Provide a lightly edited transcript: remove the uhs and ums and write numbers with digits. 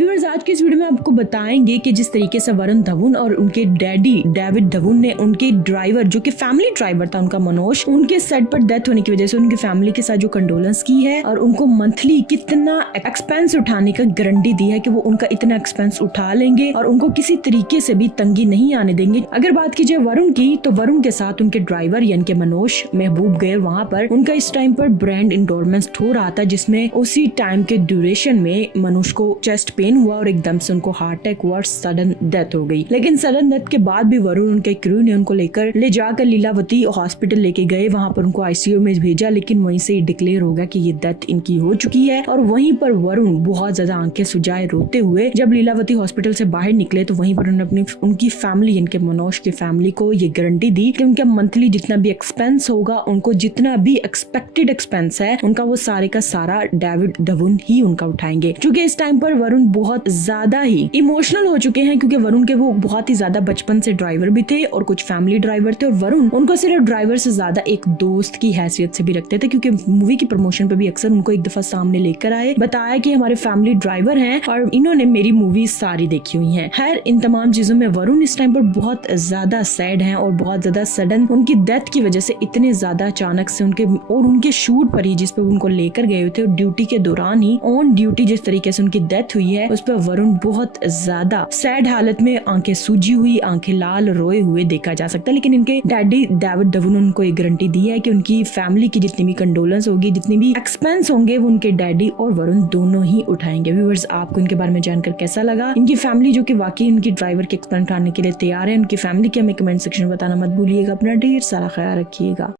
Viewers, आज की इस वीडियो में आपको बताएंगे कि जिस तरीके से वरुण धवन और उनके डैडी डेविड धवन ने उनके ड्राइवर, जो कि फैमिली ड्राइवर था उनका मनोज, उनके सेट पर डेथ होने की वजह से उनकी फैमिली के साथ जो कंडोलेंस की है और उनको मंथली कितना एक्सपेंस उठाने का गारंटी दी है कि वो उनका इतना एक्सपेंस उठा लेंगे और उनको किसी तरीके से भी तंगी नहीं आने देंगे। अगर बात की जाए वरुण की, तो वरुण के साथ उनके ड्राइवर यानी कि मनोज महबूब गए वहाँ पर उनका इस टाइम पर ब्रांड इंडोरमेंट हो रहा था, जिसमें उसी टाइम के ड्यूरेशन में मनोज को चेस्ट पेन हुआ और एकदम से उनको हार्ट अटैक हुआ और सडन डेथ हो गई। लेकिन सडन डेथ के बाद भी वरुण, उनके क्रू ने उनको ले जाकर लीलावती हॉस्पिटल लेके गए, वहाँ पर उनको आईसीयू में भेजा, लेकिन वहीं से डिक्लेयर हो गया कि ये डेथ इनकी हो चुकी है। और वहीं पर वरुण बहुत ज्यादा आंखें सुजाए रोते हुए जब लीलावती हॉस्पिटल से बाहर निकले, तो वहीं पर उन्होंने उनकी फैमिली यानी कि मनोज की फैमिली को ये गारंटी दी कि उनका मंथली जितना भी एक्सपेंस होगा, उनको जितना भी एक्सपेक्टेड एक्सपेंस है उनका, वो सारे का सारा डेविड धवन ही उनका उठाएंगे। क्योंकि इस टाइम पर वरुण बहुत ज्यादा ही इमोशनल हो चुके हैं, क्योंकि वरुण के वो बहुत ही ज्यादा बचपन से ड्राइवर भी थे और कुछ फैमिली ड्राइवर थे, और वरुण उनको सिर्फ ड्राइवर से ज्यादा एक दोस्त की हैसियत से भी रखते थे। क्योंकि मूवी की प्रमोशन पे भी अक्सर उनको एक दफा सामने लेकर आए, बताया कि हमारे फैमिली ड्राइवर हैं और इन्होंने मेरी मूवी सारी देखी हुई है। खैर, इन तमाम चीजों में वरुण इस टाइम पर बहुत ज्यादा सैड है और बहुत ज्यादा सडन उनकी डेथ की वजह से, इतने ज्यादा अचानक से उनके शूट पर ही, जिस पे उनको लेकर गए थे, और ड्यूटी के दौरान ही ऑन ड्यूटी जिस तरीके से उनकी डेथ हुई है, उस पर वरुण बहुत ज्यादा सैड हालत में, आंखें सूजी हुई, आंखें लाल, रोए हुए देखा जा सकता है। लेकिन इनके डैडी डेविड धवन उनको एक गारंटी दी है कि उनकी फैमिली की जितनी भी कंडोलेंस होगी, जितनी भी एक्सपेंस होंगे, वो उनके डैडी और वरुण दोनों ही उठाएंगे। व्यूअर्स, आपको इनके बारे में जानकर कैसा लगा? इनकी फैमिली जो कि वाकई उनकी ड्राइवर के एक्सपेंस उठाने के लिए तैयार है, उनकी फैमिली की हमें कमेंट सेक्शन में बताना मत भूलिएगा। अपना ढेर सारा ख्याल रखिएगा।